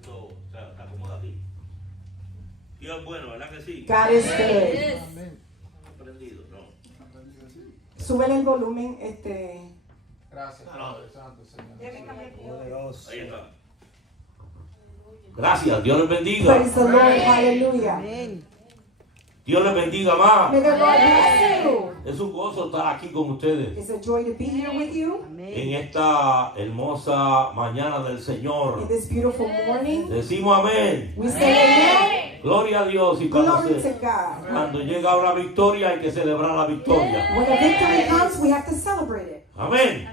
esto se acomoda aquí. Dios es bueno, ¿verdad que sí? God is good. Aprendido, ¿no? Súbele el volumen, Gracias, Padre Santo, Señor. Ahí está. Gracias, Dios les bendiga. Praise the Lord, hallelujah. Dios les bendiga más. May the Lord bless you. Es un gozo estar aquí con ustedes It's a joy to be here with you en esta hermosa mañana del Señor. in this beautiful morning. Decimos amén. We say amen. Gloria a Dios. Y cuando, Glory to God. cuando llega una victoria hay que celebrar la victoria. When a victory comes, we have to celebrate it. Amén.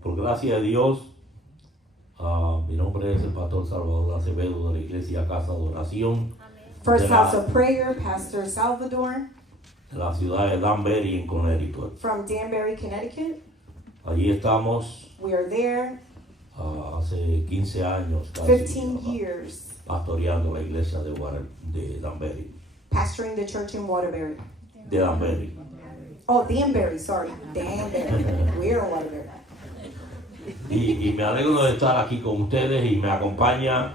Por gracia de Dios, mi nombre es el pastor Salvador Acevedo de la iglesia Casa de Oración First House of Prayer, Pastor Salvador de la ciudad de Danbury en Connecticut. from Danbury, Connecticut. Allí estamos We are there hace 15 años casi, 15 years pastoreando la iglesia de Danbury. pastoring the church in Waterbury. De Danbury. Oh, Danbury, sorry. Danbury. We're in Waterbury. Y me alegro de estar aquí con ustedes y me acompaña,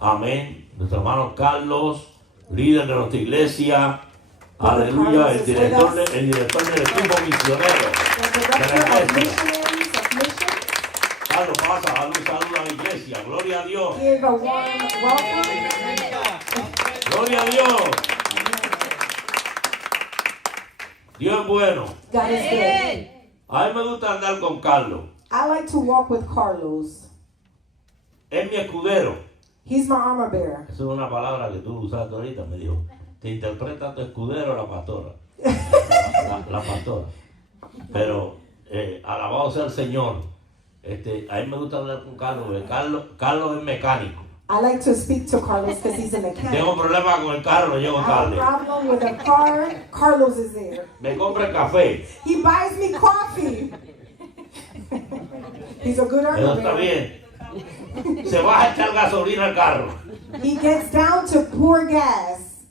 amén, nuestro hermano Carlos, líder de nuestra iglesia, aleluya, el director del equipo misionero The de la director of iglesia. missionaries of mission. Carlos, pasa, saluda a la iglesia, gloria a Dios, Give a warm welcome. gloria a Dios. Dios es bueno. God is good. A mí me gusta andar con Carlos, I like to walk with Carlos. es mi escudero. He's my armor bearer. Esa es una palabra que tú usaste ahorita, me dijo. ¿Te interpreta tu escudero la pastora? La pastora. Pero, alabado sea el Señor. A mí me gusta hablar con Carlos, porque Carlos es mecánico. I like to speak to Carlos because he's a mechanic. Tengo problemas con el carro, llego I have a tarde. problem with a car. Carlos is there. Me compra el café. He buys me coffee. He's a good Eso armor está bearer. bien. Se va a echar gasolina al carro. He gets down to pour gas.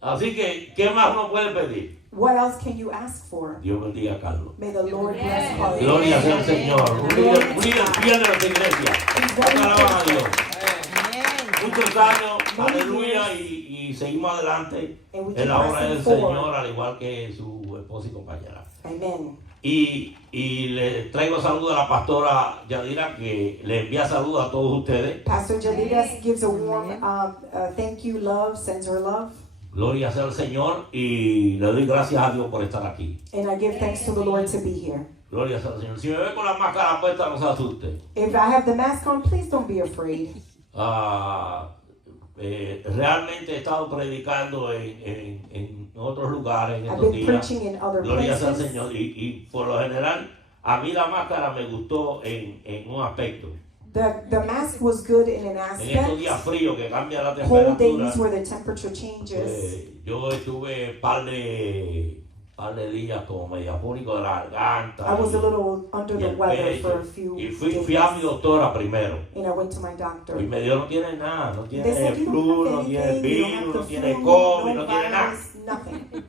Así que, ¿qué más uno puede pedir? What else can you ask for? Dios bendiga a Carlos. May the Lord bless Carlos. Gloria sea al Señor. Un líder fiel de nuestra iglesia. Alaban a Dios. Muchos años, aleluya, y seguimos adelante en la obra del Señor, al igual que su esposa y compañera. Amen. Y le traigo saludos a la pastora Yadira, que le envía saludos a todos ustedes. Pastor Jalita gives a warm thank you, love, sends her love. Gloria sea al Señor y le doy gracias a Dios por estar aquí. And I give thanks to the Lord to be here. Gloria sea al Señor. Si me ve con la máscara puesta, no se asuste. If I have the mask on, please don't be afraid. Realmente he estado predicando en otros lugares en I've estos been días. preaching in other Gloria sea al places. Señor. Y por lo general, a mí la máscara me gustó en un aspecto. The mask was good in an En estos días aspect. fríos que cambia la Cold temperatura, days where the temperature changes. yo estuve par de días como medio afónico de la garganta. I was a little under y the el weather pecho. for a few Y fui days. a mi doctora primero. And I went to my Y doctor. me dio, no tiene nada, no tiene They said you flu, don't no have tiene anything, you don't virus, have no the tiene flu, COVID, no no tiene nada. virus, nothing.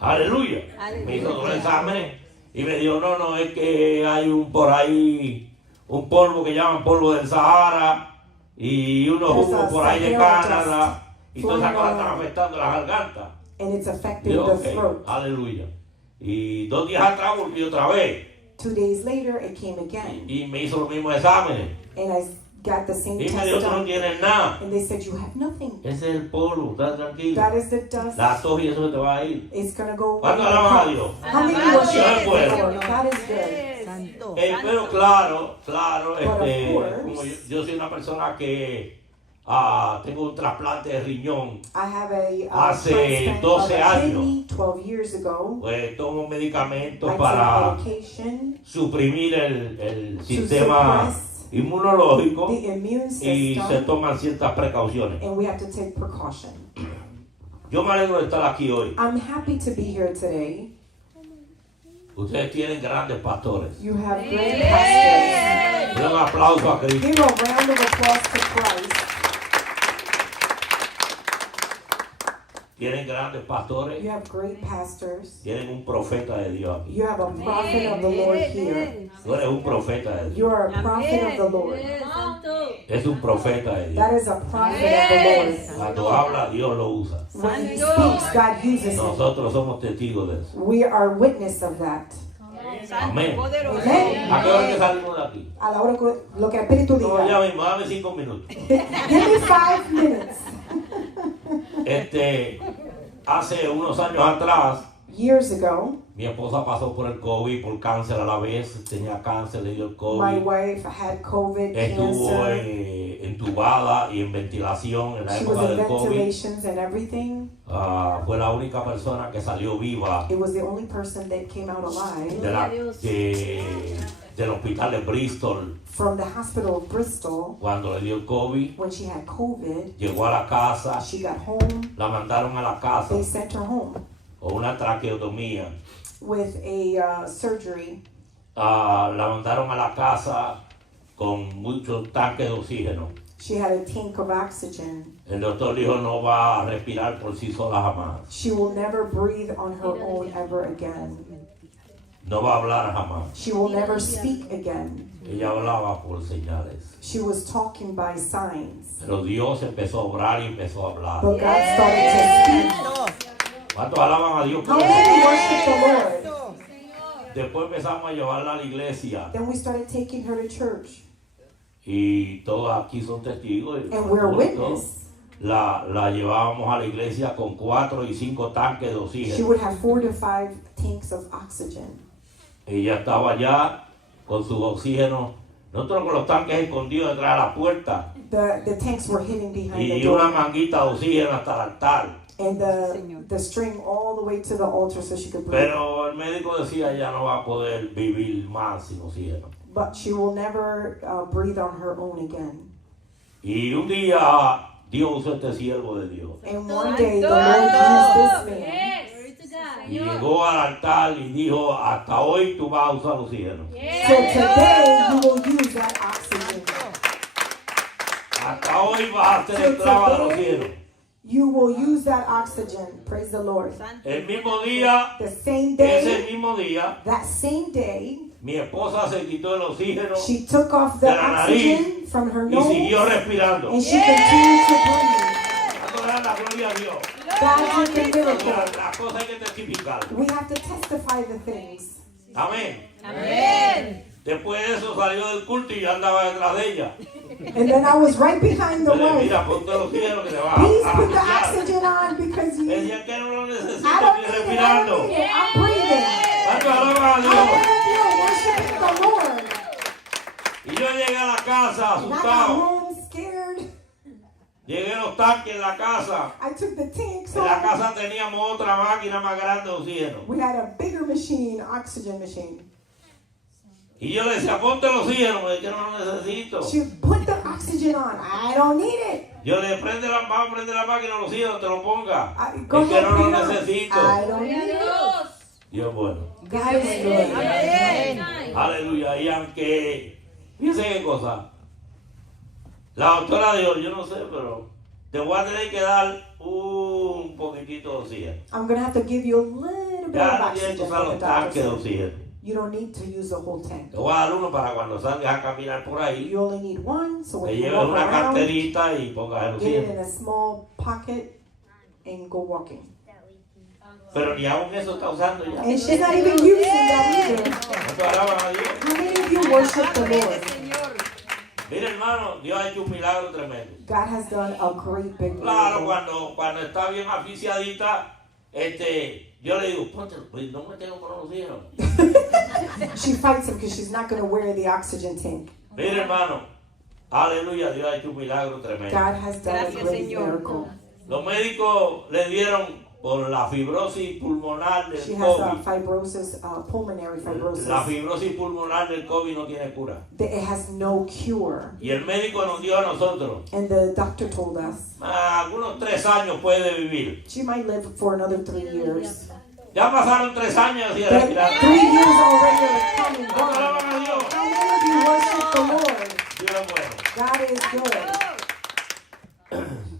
Aleluya. Me hizo dos exámenes y me dijo, no, es que hay por ahí un polvo que llaman polvo del Sahara y unos jugos por ahí de Canadá y todas esas cosas están afectando la garganta. And it's affecting Digo, the ok, throat. aleluya. Y 2 días atrás volví otra vez 2 days later, it came again. y me hizo los mismos exámenes And I got the same y me test dijo, tú no done. tienes nada. And they said, you have nothing. Ese es el polvo, está tranquilo. That is the dust. La tos y eso se te va a ir. It's going to go away. ¿Cuánto alaban a Dios? How many worship Dios es the bueno. Lord? God is good. Santo. Pero claro, course. como yo soy una persona que tengo un trasplante de riñón, I have a Hace transplant 12 of a años. kidney 12 years ago. pues tomo medicamentos I para take medication suprimir el to sistema suppress inmunológico the immune y se system. toman ciertas precauciones. And we have to take precaution. Yo me alegro de estar aquí hoy. I'm happy to be here today. Ustedes tienen grandes pastores. You have great pastors. Un aplauso a Cristo. Give a round of applause to Christ. tienen grandes pastores, You have great pastors. tienen un profeta de Dios aquí. You have a prophet of the Lord here. Tú eres un profeta de Dios. You are a prophet of the Lord. Es un profeta de Dios. That is a prophet of the Lord. Cuando habla, Dios lo usa. When he speaks, God uses him. Nosotros somos testigos de eso. We are witness of that. Amén. Amen. ¿A qué hora que salimos de aquí? A la hora que lo que el Espíritu No, diga. ya mismo, dame 5 minutos. Give me 5 minutes. Hace unos años atrás, Years ago, mi esposa pasó por el COVID, por cáncer a la vez. Tenía cáncer, le dio el my COVID. wife had COVID, Estuvo cancer. entubada y en ventilación en la She was época in del COVID. ventilations and everything. Fue la única persona que salió viva It was the only person that came out alive del hospital de Bristol from the hospital of Bristol cuando le dio el COVID. when she had COVID. Llegó a la casa, She got home. la mandaron a la casa They sent her home con una traqueotomía. with a surgery. La mandaron a la casa con muchos tanques de oxígeno. She had a tank of oxygen. El doctor dijo no va a respirar por sí sola jamás. She will never breathe on her own ever again. No va a hablar jamás. She will never speak again. Ella hablaba por señales. She was talking by signs. Pero Dios empezó a obrar y empezó a hablar. But God started to speak. ¿Cuántos alaban a Dios? How many worship the Lord? Después empezamos a llevarla a la iglesia. Then we started taking her to church. Y todos aquí son testigos. Y And we're todos. witness. La llevábamos a la iglesia con 4 y 5 tanques de She oxígeno. would have 4 to 5 tanks of oxygen. Ella estaba allá con su oxígeno. Nosotros con los tanques escondidos detrás de la puerta. The tanks were hidden behind the Y una door. manguita de oxígeno hasta el altar. And the string all the way to the altar so she could breathe. Pero el médico decía ya no va a poder vivir más sin oxígeno. But she will never breathe on her own again. Y un día Dios usó este siervo de Dios. And one day the Lord used this man. Y llegó al altar y dijo, hasta hoy tú vas a usar oxígeno. So today you will use that oxygen. Hasta hoy vas a ser esclava del oxígeno. You will use that oxygen. Praise the Lord. El mismo día, The same ese day, mismo día, that same day, mi esposa se quitó el oxígeno she took off the de la nariz oxygen from her y siguió nose respirando. and she continued to breathe. Vamos a dar la gloria a Dios. God did the miracle. Las cosas hay que testificar. We have to testify the things. Amén. Amén. Después de eso salió del culto y yo andaba detrás de ella. And then I was right behind the Yo le dije, wife. mira, ponte el oxígeno que te va Please a put the respirar. oxygen on because Me you, decían que no lo necesito, I don't estoy need it, I don't respirando. need it. I'm breathing. ¿Cuántos alaban a How Dios? many of you worshiping the Lord? Y yo llegué a la casa And I got asustado. home scared. Llegué a los tanques en la casa. I took the tanks En la home. casa teníamos otra máquina más grande de oxígeno. We had a bigger machine, oxygen machine. Y yo le decía, ponte el oxígeno, porque yo no lo necesito. She put the oxygen on. I don't need it. Yo le prende la máquina el oxígeno, te lo ponga. Go Es que ahead, no put lo it on. necesito. I don't need it. Dios es bueno. God is good. Amén. Aleluya. Y aunque, fíjense qué cosa. La doctora dijo, yo no sé, pero te voy a tener que dar un poquitito de oxígeno. I'm going to have to give you a little bit Ya of no tienes que oxygen. usar what the los doctor tanques de said. oxígeno. You don't need to use the whole tank. Te voy a dar uno para cuando salgas a caminar por ahí. You only need one, so Te when you lleves walk una around, carterita y pongas el get it in oxígeno. a small pocket and go walking. Pero ni aún eso está usando ya. And she's not even using that either. ¿Cuánto alaban a Dios? How many of you worship the Lord? Mira, hermano, Dios ha hecho un milagro tremendo. God has done a great big Claro, miracle. cuando está bien aficiadita, yo le digo, ponte, pues no me tengo con los oxígeno. She fights him because she's not going to wear the oxygen tank. Mira, hermano, aleluya, Dios ha hecho un milagro tremendo. God has done a Gracias, great Señor. miracle. Los médicos le dieron por la fibrosis pulmonar del She has COVID. fibrosis, pulmonary fibrosis. La fibrosis pulmonar del COVID no tiene cura. It has no cure. Y el médico nos dio a nosotros, And the doctor told us algunos 3 años puede vivir. she might live for another 3 years. Ya pasaron 3 años y But respirar. 3 years already are coming. ¿Cuánto Gone. alaban a Dios? How many of you worship the Lord? Dios es bueno. God is good.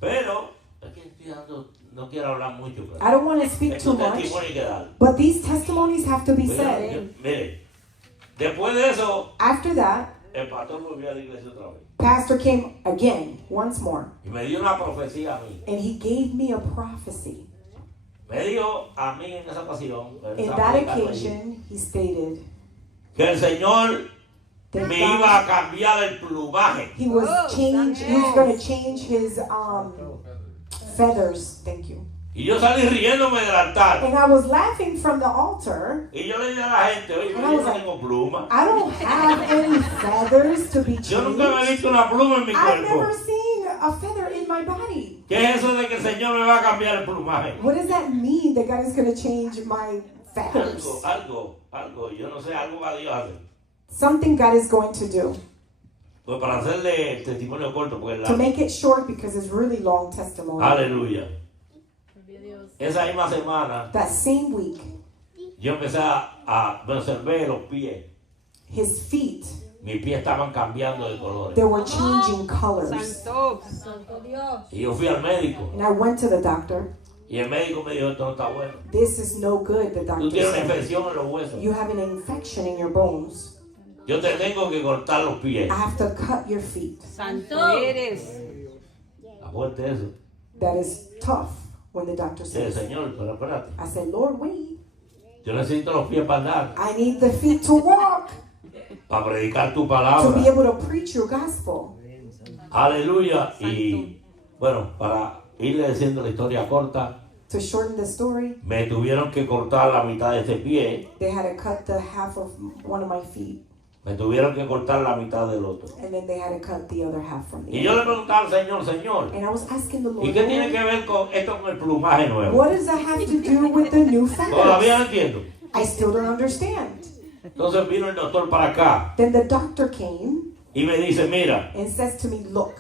Pero, es que no quiero hablar mucho, pero I don't want to speak es too un much, testimonio que dar. but these testimonies have to be Mire, said. mire, después de eso, After that, el pastor volvió a la iglesia otra vez. Pastor came again, once more, Y me dio una profecía a mí. and he gave me a prophecy. Me dijo a mí en esa ocasión, In that occasion, he stated que el Señor that me God, iba a cambiar el plumaje. he was Oh, going to change his feathers. Thank you. Y yo salí riéndome del altar. And I was laughing from the altar. Y yo le dije a la gente, oye, And yo I was no like, tengo pluma. I don't have any feathers to be Yo nunca me he changed. visto una pluma en mi I've cuerpo. never seen a feather in my body. ¿Qué es eso de que el Señor me va a cambiar el plumaje? What does that mean that God is going to change my feathers? Algo, yo no sé, algo va Dios a hacer. Something God is going to do. Pues para hacerle el testimonio corto, porque To make it short, because it's really long testimony. aleluya. Esa misma semana, That same week, yo empecé a observar los pies. his feet, Mis pies estaban cambiando de colores. they were changing colors. Santo. Santo Dios. Y yo fui al médico. And I went to the doctor. Y el médico me dijo, esto no está bueno. This is no good, the Tú doctor tienes una said. infección en los huesos. You have an infection in your bones. Yo te tengo que cortar los pies. I have to cut your feet. Santo eres. Está fuerte eso. That is tough when the doctor Sí, says. Señor, pero espérate. I said, Lord, wait. Yo necesito los pies para andar, I need the feet to walk, para predicar tu to be palabra. able to preach your gospel. Aleluya. Y bueno, para irle diciendo la historia corta, To shorten the story, me tuvieron que cortar la mitad de este pie. they had to cut the half of one of my feet, Me tuvieron que cortar la mitad del otro. and then they had to cut the other half from the Y yo le other. preguntaba al Señor, Señor, And I was asking the Lord, ¿y qué tiene que Lord, ver con esto con el plumaje nuevo? what does that have to do with the new Todavía no feathers? entiendo. I still don't understand. Entonces vino el doctor para acá Then the doctor came y me dice, mira, and says to me, look,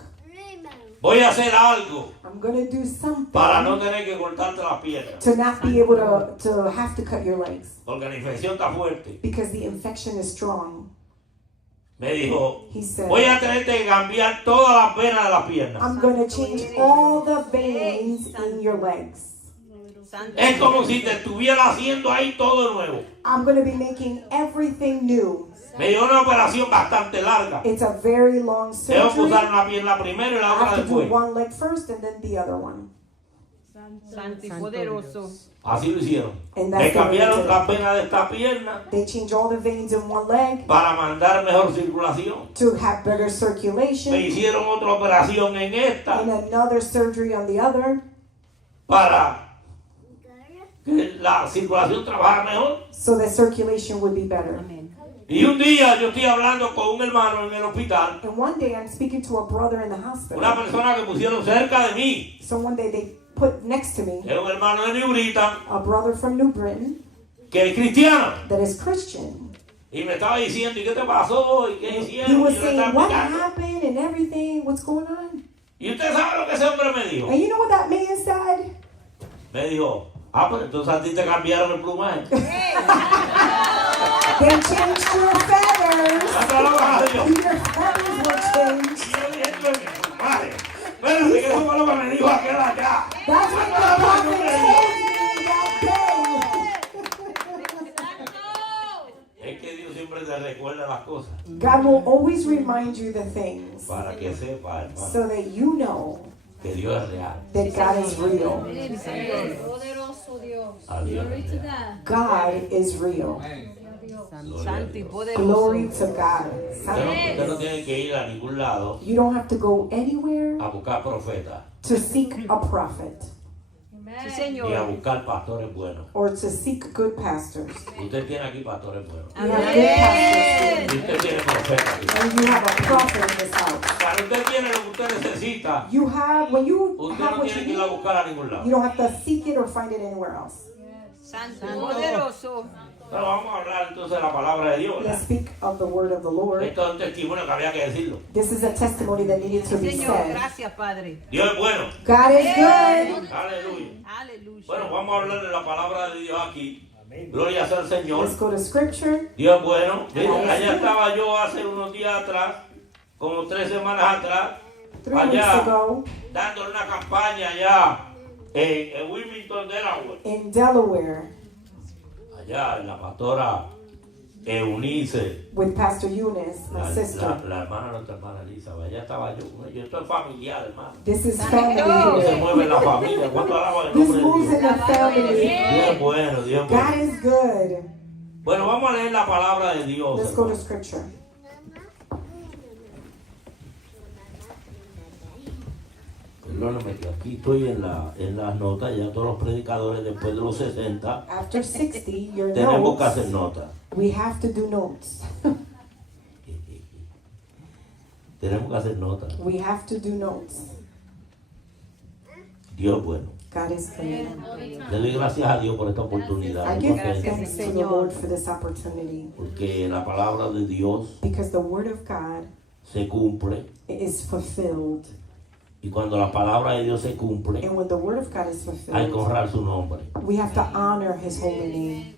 voy a hacer algo I'm going to do para no something tener que cortarte las piernas. to not be able to have to cut your legs, Porque la infección está fuerte. because the infection is strong. Me dijo, He said, voy a tener que cambiar todas las venas de las piernas. I'm going to change all the veins in your legs. Santo. Es como si te estuviera haciendo ahí todo nuevo. I'm going to be making everything new. Me dio una operación bastante larga. It's a very long Tengo que surgery. usar una pierna primero y la I otra have to do después. one leg first and then the other one. Santo y poderoso. Así lo hicieron. And that's Me the way they cambiaron did it. las venas de esta pierna They change all the veins in one leg para mandar mejor circulación. to have better Me circulation, hicieron otra operación en esta and another surgery on the other, para que la circulación trabajara mejor. so the circulation would be better. Y un día yo estoy hablando con un hermano en el hospital, And one day I'm speaking to a brother in the una hospital. persona que pusieron cerca de mí. So one day they put next to me Era un hermano de New Britain a brother from New Britain que es cristiano. that is Christian. Y me estaba diciendo, ¿y qué te pasó? ¿Y qué He hicieron? was Y yo le saying, estaba what explicando. happened and everything, what's going on? Y usted sabe lo que ese hombre me dijo. And you know what that man said? Me dijo, pues entonces a ti te cambiaron el plumaje. They changed your feathers. Alaba a Dios. Your feathers were changed. Y yo dije, esto es mi plumaje. Espérate, que eso fue lo que me dijo aquel allá. That's what the prophet told me that Es que Dios siempre te recuerda las cosas day. God will always remind you the things para que sepa, hermano, so that you know que Dios es real. that God is real. Poderoso Dios. A Dios Glory es to real. God. God is real. Santo y poderoso. Glory to God. Usted no tiene que ir a ningún lado You don't have to go anywhere a buscar profetas to seek a prophet Sí, ni a Señor. buscar pastores buenos. or to seek good pastors. Usted tiene aquí pastores buenos. You have good pastors Y usted tiene profetas aquí. and you have a prophet in this house. Cuando usted tiene lo que usted necesita, You have, when you usted have no what tiene you que ir a need, buscar a ningún you lado. don't have to seek it or find it anywhere else. Santo y poderoso. Pero vamos a hablar entonces de la palabra de Dios, Let's ¿verdad? speak of the word of the Lord. Esto es un testimonio que había que decirlo. This is a testimony that needed to be Señor, said. gracias, Padre. Dios es bueno. God is good. Aleluya. Aleluya. Bueno, vamos a hablar de la palabra de Dios aquí. Gloria sea al Señor. Let's go to scripture. Dios es bueno. Miren, allá estaba yo hace unos días atrás, como 3 semanas atrás, 3 weeks allá, ago, dándole una campaña allá en Wilmington, Delaware. in Delaware Allá, la pastora Eunice. with Pastor Eunice, my sister. La hermana, nuestra hermana Elizabeth. Allá estaba yo. Yo estoy familiar, hermano. This is family Se here. mueve en la familia. ¿Cuánto alaban el This nombre de moves in Dios? the family. Dios es bueno, Dios es God bueno. is good. Bueno, vamos a leer la palabra de Dios. Let's go to hermano. scripture. Perdóname que aquí estoy en las notas. Ya todos los predicadores después de los 60 After 60, your tenemos que hacer notes, notas. we have to do notes. Tenemos que hacer notas. We have to do notes. Dios es bueno. God is good. Le doy gracias a Dios por esta oportunidad. I Muy give contento, thanks to the Lord for this opportunity porque la palabra de Dios because the word of God se cumple. is fulfilled. Y cuando la palabra de Dios se cumple, And when the word of God is hay que fulfilled, honrar su nombre. we have to honor his holy name.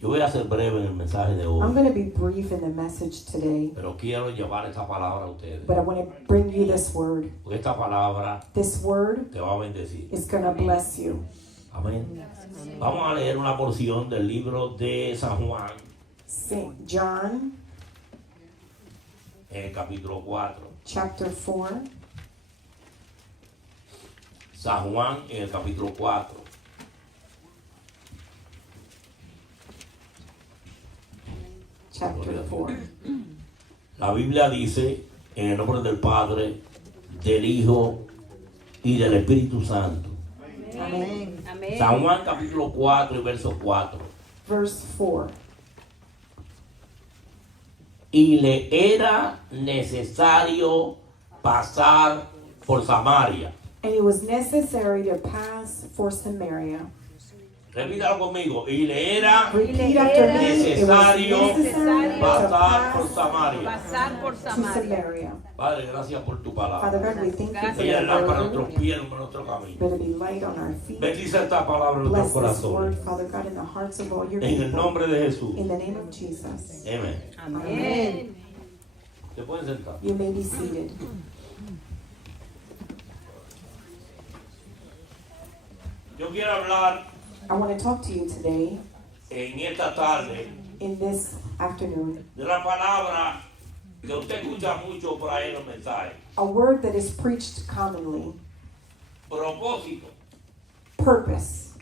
Yo voy a ser breve en el mensaje de I'm hoy, going to be brief in the message today, pero quiero llevar esta palabra a ustedes. but I want to bring you this word. Porque esta palabra This word te va a bendecir. is going to bless you. Amén. Vamos a leer una porción del libro de San Juan, St. John en el capítulo 4. chapter 4. San Juan en el capítulo 4. Chapter 4. La Biblia dice, en el nombre del Padre, del Hijo y del Espíritu Santo. Amen. Amén. San Juan capítulo 4 y verso 4. Verse 4. Y le era necesario pasar por Samaria. And it was necessary to pass for Samaria. Repítalo conmigo. Y le era Repeat after me. It was necesario necessary to pasar por pass Samaria. Pasar por to Samaria. Samaria. Padre, gracias por tu Father palabra. God, we thank you for Ella es your lámpara a nuestros word. pies, luz a nuestro camino. Let it be light on our feet. Bendice esta palabra en Bless nuestros this word, corazones. Father God, in the hearts of all your En el people. nombre de Jesús. In the name of Jesus. Amén. Amén. ¿Se pueden sentar? You may be seated. Yo quiero hablar I want to talk to you today, en esta tarde in this afternoon, de la palabra que usted escucha mucho por ahí en los mensajes. a word that is preached commonly. Propósito. Purpose.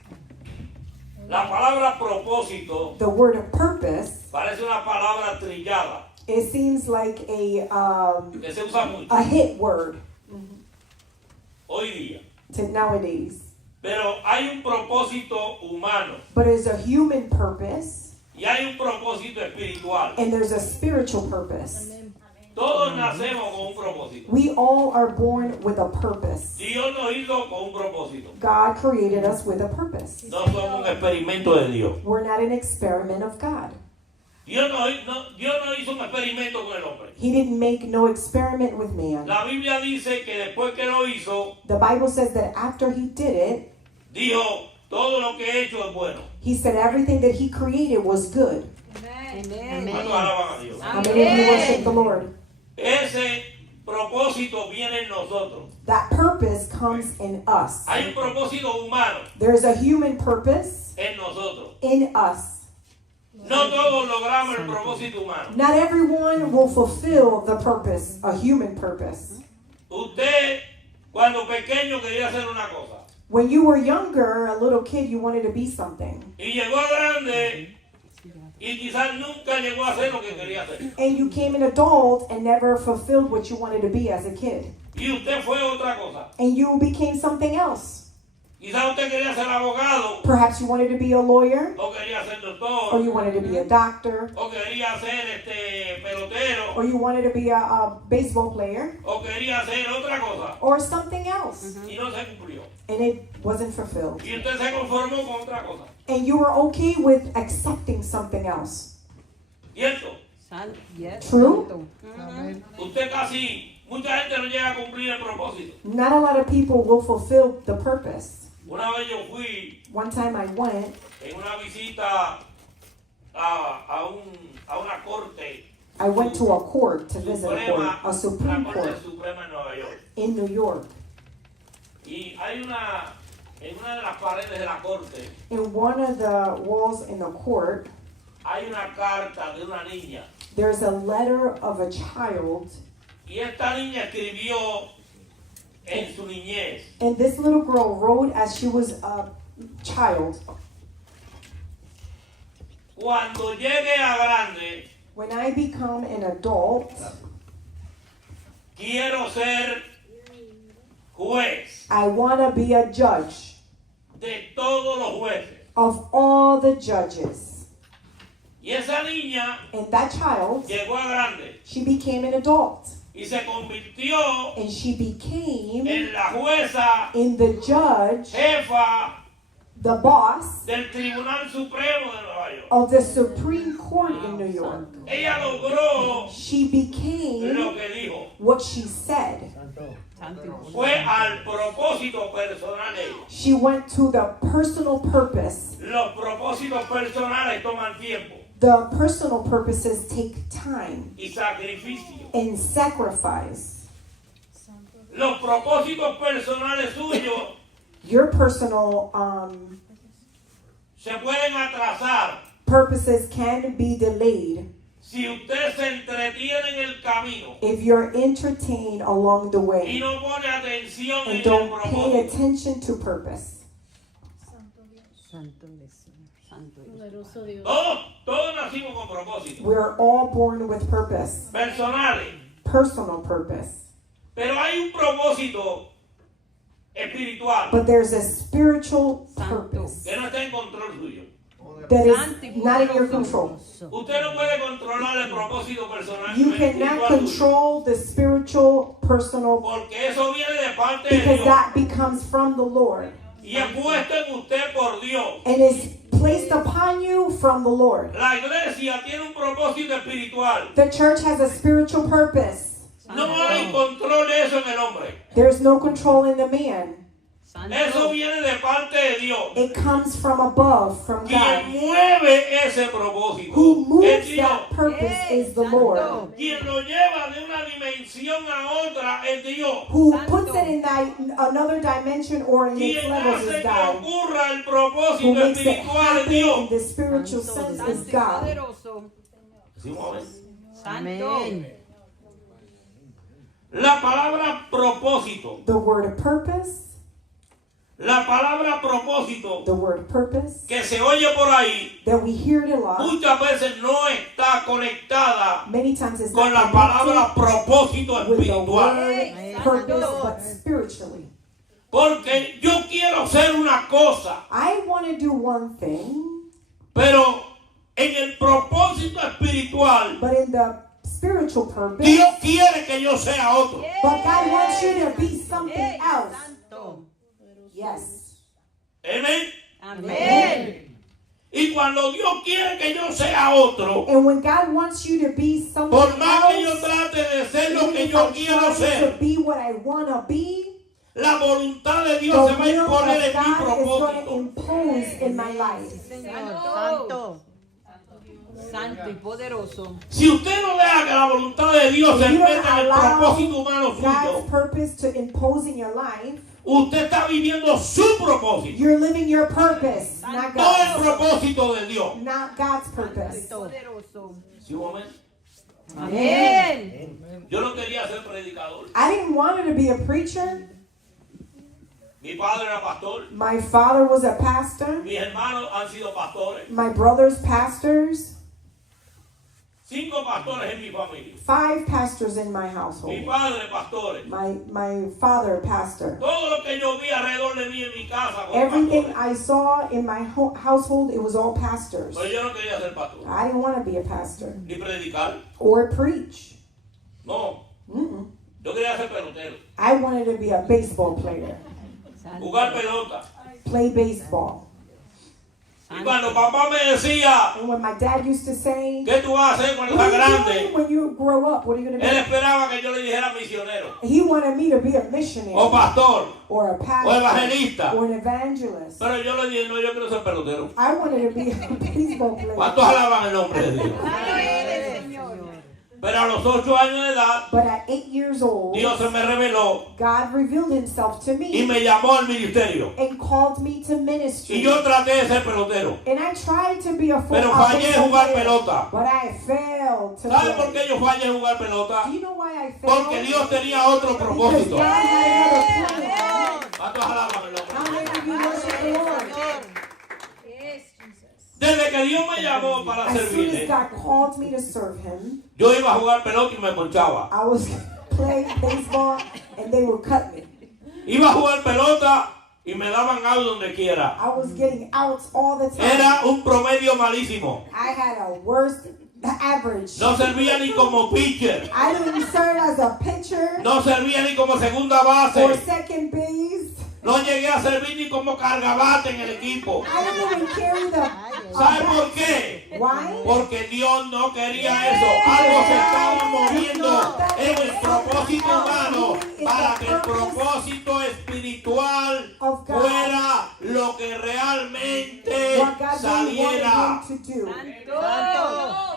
La palabra propósito The word of purpose, parece una palabra trillada it seems like a que se usa mucho hit word hoy día. to nowadays. Pero hay un propósito humano But it's a human purpose y hay un propósito espiritual. and there's a spiritual purpose. Todos nacemos con un propósito. We all are born with a purpose. Dios nos hizo con un propósito. God created us with a purpose. No somos un experimento de Dios. We're not an experiment of God. Dios no hizo un experimento con el hombre. He didn't make no experiment with man. La Biblia dice que después que lo hizo, The Bible says that after he did it, dijo, todo lo que he hecho es bueno. he said everything that he created was good. Amén. ¿Cuántos alaban a Dios? How many of you worship the Lord? Ese propósito viene en nosotros. That purpose comes in us. Hay un propósito humano There's a human purpose en nosotros. in us. No todos logramos el propósito humano. Not everyone will fulfill the purpose, a human purpose. Usted, cuando pequeño, quería hacer una cosa. When you were younger, a little kid, you wanted to be something. Y llegó a grande y quizás nunca llegó a hacer lo que quería hacer. And you became an adult and never fulfilled what you wanted to be as a kid. Y usted fue otra cosa. And you became something else. Quizás usted quería ser abogado, Perhaps you wanted to be a lawyer, o quería ser or doctor, you wanted to be a doctor, o quería ser pelotero, or you wanted to be a baseball player, o quería hacer otra cosa. or something else. Y no se cumplió. And it wasn't fulfilled. Y usted se conformó con otra cosa. And you were okay with accepting something else. ¿Cierto? Yes. True? Usted casi, mucha gente no llega a cumplir el propósito. Not a lot of people will fulfill the purpose. Una vez yo fui One time I went en una visita a una corte I went to a court to visit a court, suprema, a una Supreme corte Court suprema en Nueva York. in New York. Y hay una en una de las paredes de la corte In one of the walls in the court, hay una carta de una niña. there's a letter of a child. Y esta niña escribió en su niñez. And this little girl wrote as she was a child, Cuando llegue a grande, when I become an adult, quiero ser juez I want to be a judge de todos los jueces. of all the judges. Y esa niña And that child, llegó a grande she became an adult. y se convirtió And she became en la jueza in the judge, jefa the boss del Tribunal Supremo de Nueva York. of the Supreme Court in New York. Ella logró She lo became que dijo. what she said. Fue al propósito personal de ella. She went to the personal purpose. Los propósitos personales toman tiempo The personal purposes take time y sacrificio. and sacrifice. Los propósitos personales suyos Your personal se pueden atrasar purposes can be delayed si usted se entretiene en el camino if you're entertained along the y way no pone atención en and el don't pay propósito. attention to purpose. Santo Dios, Santo Dios. Poderoso Dios. Todos nacimos con propósitos We're all born with purpose, personales, personal purpose. pero hay un propósito espiritual But there's a spiritual purpose que no está en control suyo. that is Santo y not in your poderoso. control. Usted no puede controlar el propósito personal You espiritual cannot suyo, control the spiritual, personal, porque eso viene de parte de because Dios that becomes from the Lord y es puesto en usted por Dios. and is placed upon you from the Lord. La iglesia tiene un propósito espiritual. The church has a spiritual purpose. No hay control de eso en el hombre. There's no control in the man. Eso Santo. viene de parte de Dios. It comes from above, from Quien God. mueve ese propósito Who es moves Dios. that purpose Hey, is the Santo. Lord. Quien lo lleva de una dimensión a otra es Dios. Who Santo. puts it in that another dimension or in its Quien levels hace is que God. ocurra el Who propósito makes it espiritual es happen in Dios. the spiritual Santo, sense Santo is y God. poderoso. Decimos amén. Santo. Amén. La palabra propósito. The word purpose, La palabra propósito the word purpose, que se oye por ahí that we hear it a lot, muchas veces no está conectada many times it's con la not palabra connected propósito with the espiritual. word purpose, but spiritually. Porque yo quiero ser una cosa, I want to do one thing, pero en el propósito espiritual but in the spiritual purpose, Dios quiere que yo sea otro. but God wants you to be something else. Santo. Yes. Amén. Amén. Y cuando Dios quiere que yo sea otro, And when God wants you to be something por más que yo else, trate de ser lo even que if yo I'm quiero trying ser, to be what I want to be, la voluntad de the Dios se va a will imponer of en mi God is going to propósito. impose in my life. Señor, Santo. Santo y poderoso. Si usted no deja que la voluntad de Dios se If you meta don't en el allow propósito humano suyo, God's purpose to impose in your life, usted está viviendo su propósito, you're living your purpose, not no el God's. propósito de Dios. Not God's Santo y purpose. poderoso. ¿Sí, un momento? Amén. Yo no quería ser predicador. I didn't want to be a preacher. Mi padre era pastor. My father was a pastor. Mis hermanos han sido pastores. My brother's pastors. 5 pastores en mi familia. 5 pastors in my Mi household. padre pastores. My father pastor. Todo lo que yo vi alrededor de mí en mi casa con Everything pastores. I saw in my household, it was all pastors. Pero yo no quería ser pastor. I didn't want to be a pastor Ni predicar. or preach. No. Mm-mm. Yo quería ser pelotero. I wanted to be a baseball player, Jugar pelota. play baseball. Y cuando papá me decía, And when my dad used to say, ¿qué tú vas a hacer cuando "What seas are you doing grande? when you grow up? What are you going to Él be?" esperaba que yo le dijera misionero. He wanted me to be a O missionary pastor. or a O pastor evangelista. or an evangelist. Pero yo le dije, no, yo quiero ser pelotero. I wanted to be a baseball player. ¿Cuántos alaban el nombre de Dios? Amén, Señor. Pero a los 8 años de edad, But at 8 years old, Dios se me reveló God revealed himself to y me me llamó al ministerio. and called me to Y ministry. yo traté de ser pelotero. And I tried to be a Pero fallé en jugar pelota. but I failed to ¿Sabe play. por qué yo fallé en jugar pelota? Do you know why I failed? Porque Dios tenía otro Because propósito. God had another plan. ¿Cuántos alaban el How nombre? many of you worship the Lord? Desde que Dios me llamó para As soon as servirle, God called me to serve him, yo iba a jugar pelota y me ponchaba. I was playing baseball and they would cut me. Iba a jugar pelota y me daban out donde quiera. I was getting outs all the time. Era un promedio malísimo. I had a worst average. No servía ni como pitcher. I didn't serve as a pitcher No servía ni como segunda or base. second base. No llegué a servir ni como cargabate en el equipo. I didn't even carry the ¿Sabe por qué? Why? Porque Dios no quería eso. Algo se estaba moviendo en el propósito humano para que el propósito espiritual fuera lo que realmente What God really saliera. wanted him to do. Santo.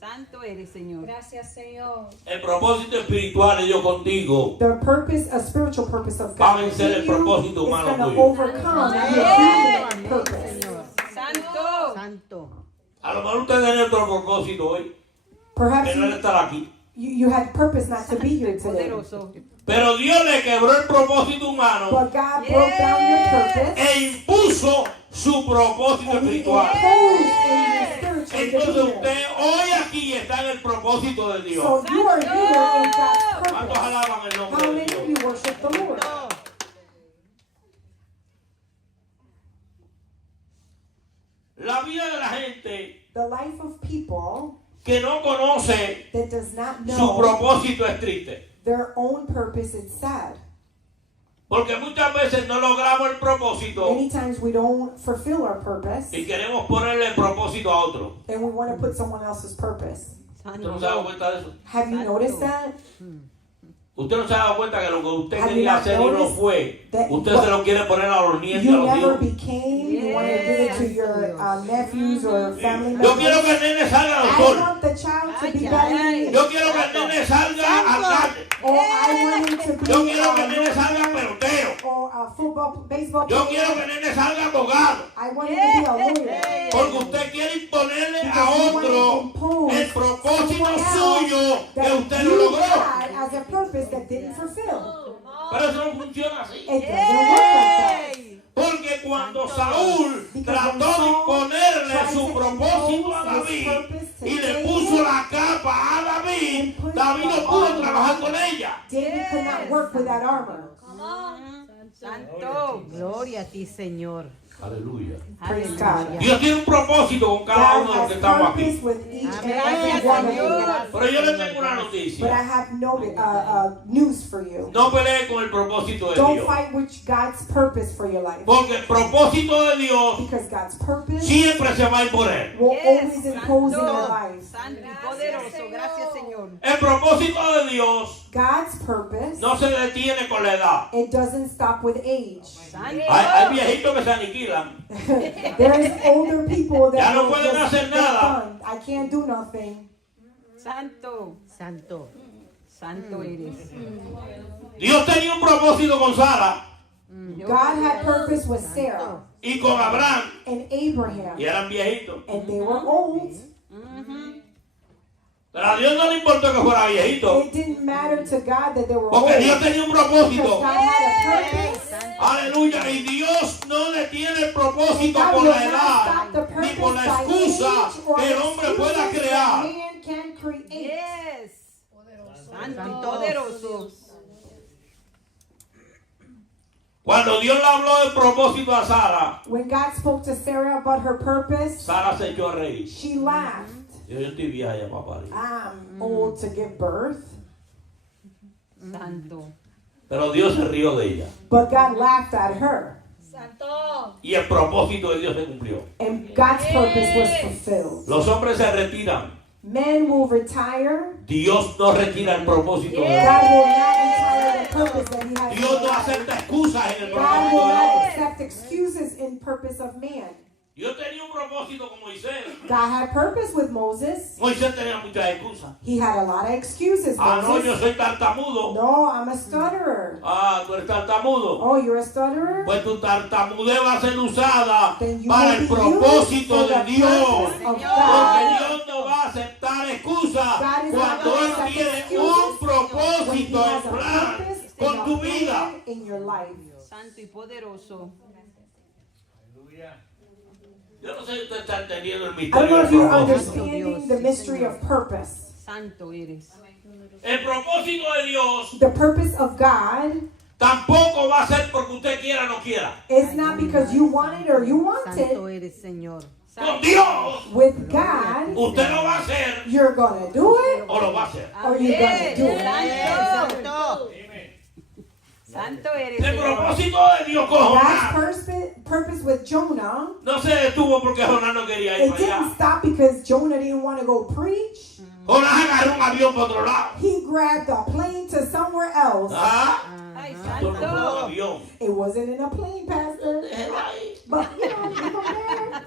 Santo eres, Señor. Gracias, Señor. El propósito espiritual de Dios contigo The purpose, a spiritual purpose of va a God vencer el in you propósito is humano going to tuyo. overcome your human purpose. Santo. Santo. A lo mejor usted tiene otro propósito hoy, Perhaps que no es estar aquí. you had purpose not to be here today. Poderoso. Pero Dios le quebró el propósito humano But God broke down your purpose e impuso su propósito and He espiritual. imposed in your spiritual Entonces demeanor. usted hoy aquí está en el propósito de Dios. So you are here in God's ¿Cuántos purpose. alaban el nombre How de many of Dios? you worship the Lord? La vida de la gente The life of people que no conoce that does not su know propósito es triste. their own purpose is sad. Porque muchas veces no logramos el propósito Many times we don't fulfill our purpose y queremos ponerle el propósito a otro. and we want to put someone else's purpose. ¿Usted no se ha dado cuenta de eso? Have you noticed that? Usted no se ha dado cuenta que lo que usted Have you quería not hacer y no noticed fue, that usted what se lo quiere poner a los nietos y a You los never hijos. became, you want to give it to your nephews or family Yo quiero members. que el nene salga I doctor. want the child to be Ay, better than ay. me. Yo quiero que el nene salga alcalde. Or I want him to be Yo quiero que el nene a salga lawyer pelotero. or a football, baseball Yo quiero que player. el nene salga abogado. I want him to be a lawyer. Porque usted quiere imponerle a Because you want to otro impose el propósito someone else suyo que that usted no you logró. had as a purpose that didn't fulfill. Pero eso no funciona así. It doesn't work like that. Porque cuando Saúl trató de imponerle su propósito a David y le puso la capa a David, David no pudo trabajar con ella. David could not work with that armor. Santo. Gloria a ti, Señor. Aleluya. Praise God. Dios tiene un propósito con cada God uno de los que has estamos purpose aquí. with each and Amén, every one of you. Señor. Pero yo le tengo una But I noticia. have news for you. No pelee con el propósito de Don't Dios. fight with God's purpose for your life. Porque el propósito de Dios Because God's purpose siempre se va a imponer. will always Yes, impose in your Santo. life. Santo y poderoso. Gracias, Señor. El propósito de Dios God's purpose, no se detiene con la edad. it doesn't stop with age. Santo. Hay viejitos que se aniquilan. There's older people Ya that no will pueden just hacer get nada. done. I can't do nothing. Santo. Santo. Santo eres. Dios tenía un propósito con Sara God had purpose with Sarah y con Abraham. and Abraham, Y eran viejitos. and they were old. Pero a Dios no le importó que fuera viejito. It didn't matter to God that they were old. Porque Dios tenía un Because propósito. God had a purpose. Aleluya. Y Dios no detiene el propósito God por will la not edad stop the ni por la purpose by excusa age or que el hombre pueda excuses that crear. man can create. Yes. Santo y poderoso. Cuando Dios le habló del propósito a Sara, When God spoke to Sarah about her purpose, Sara se echó a reír. she laughed. Yo estoy vieja ya, papá. I'm old to give birth. Santo. Pero Dios se rió de ella. But God laughed at her. Santo. Y el propósito de Dios se cumplió. And God's purpose was fulfilled. Los hombres se retiran. Men will retire. Dios no retira el propósito de God Dios. will not retire the purpose that He has. Dios in no life. acepta excusas en el God propósito will de not Dios. accept excuses in purpose of man. Dios tenía un propósito con Moisés. God had purpose with Moses. Moisés tenía muchas excusas. He had a lot of excuses, Ah, no, yo Moses. soy tartamudo. No, I'm a stutterer. Ah, tú eres tartamudo. Oh, you're a stutterer? Pues tu tartamudez va a ser usada Then you para will el be propósito used de for the Dios. purpose of Porque God. Dios no va a aceptar excusas God is not cuando going Él to accept tiene excuses un When He propósito has en a plan purpose con and tu a vida. plan in your life. Santo y poderoso. Yo no sé si usted está entendiendo el I don't misterio know del if you're propósito. understanding the mystery of purpose. Santo eres. El propósito de Dios The purpose of God tampoco va a ser porque usted quiera o no quiera. is not because you want it or you want Santo it. eres, Señor. Con Dios, With God, usted lo va a hacer you're going to do it o lo va a hacer. or you're going to do it. Santo. Santo eres, El Señor. propósito de Dios con God's Jonás purpose with Jonah, no se detuvo porque Jonás no quería ir it para didn't allá. stop because Jonah didn't want to go preach. Jonás agarró un avión para otro lado. He grabbed a plane to somewhere else. ¿Ah? Ay, Yo no puedo un santo. avión. It wasn't in a plane, Pastor. Déjelo ahí. But, you know, leave him there.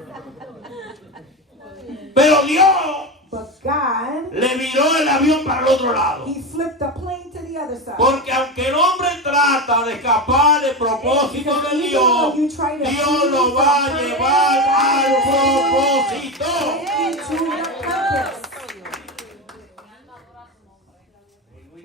Pero Dios But God, le viró el avión para el otro lado. He flipped the plane to the other side. Porque aunque el hombre trata de escapar del propósito de Dios, Dios lo va a llevar al propósito. Into the purpose.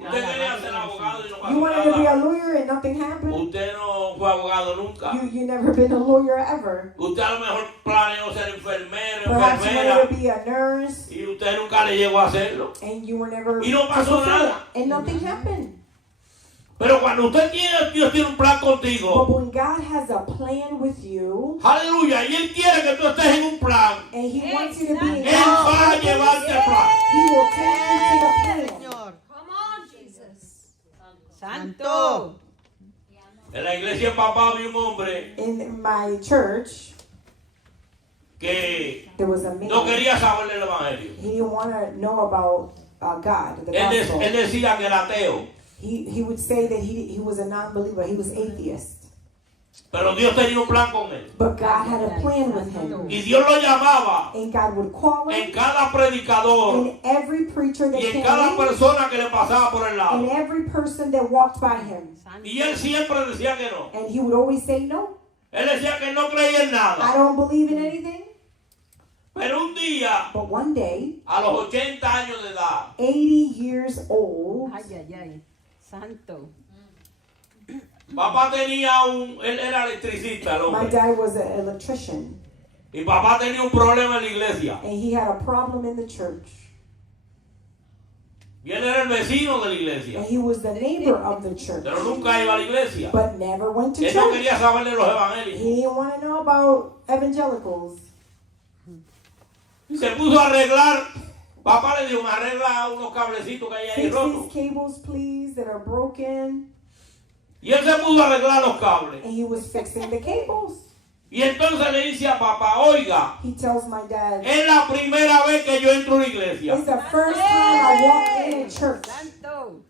Usted quería ser abogado y no You wanted to be fue a lawyer and nothing happened? Usted no fue abogado nunca. You never been a lawyer ever. Usted a lo mejor planeó ser enfermero, Perhaps you enfermera, wanted to be a nurse y usted nunca le llegó a hacerlo. and you were never Y no pasó to fulfill nada. it, and nothing happened. Pero cuando usted tiene, Dios tiene un plan But contigo, when God has a plan with you aleluya, y Él quiere que tú estés en un plan, and He wants you to be in Él va a God's llevarte al plan. He will take you to the plan. Señor. Come on, Jesus. Santo. En la iglesia de papá había un hombre In my church, que there was a man. no quería saber del evangelio. He didn't want to know about God, the Él gospel. decía que era ateo, He would say that he was a non-believer. He was atheist. pero Dios tenía un plan con él. But God had a plan with him. Y Dios lo llamaba And God would call en him. cada predicador And every preacher that y en cada came, persona que le pasaba por el and lado. every person that walked by him. Y él siempre decía que no. And he would always say, no, Él decía que no creía en I nada. don't believe in anything. Pero un día, But one day, a los 80 años de edad, 80 years old, Ay, ay, ay. Santo. papá tenía él era electricista, el my hombre. dad was an electrician. Y papá tenía un problema en la iglesia. And he had a problem in the church. Y él era el vecino de la iglesia. And he was the neighbor of the church. Pero nunca iba a la iglesia. But never went to Él no church. quería saber de los evangélicos. He didn't want to know about evangelicals. Se puso a arreglar. Papá le dijo, me arregla unos cablecitos que hay ahí Fix rotos. these cables, please, that are broken. Y él se puso a arreglar los cables. And he was fixing the cables. Y entonces le dice a papá, oiga, He tells my dad, es la primera vez que yo entro a una iglesia. it's the first time I walk in a church. Santo.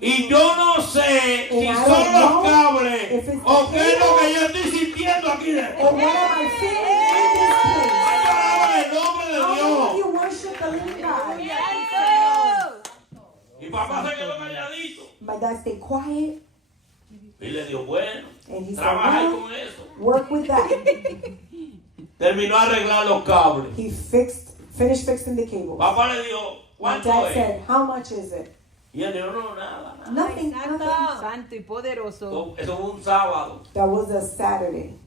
Y yo no sé si And I son don't los know cables if it's o the qué es lo cable que yo estoy sintiendo aquí dentro. And what am I feeling in this place? Alabado el nombre de How many of Dios. you worship the living God? Y papá se quedó calladito. My dad stayed quiet. Y le dijo, bueno, And he said, trabaja ahí well, con eso. work with that. Terminó a arreglar los cables. He finished fixing the cables. Papá le dijo, My ¿cuánto dad es? said, how much is it? Y él dijo, no, nada, nada. Nothing, nothing. Santo y poderoso. Eso fue un sábado. That was a Saturday.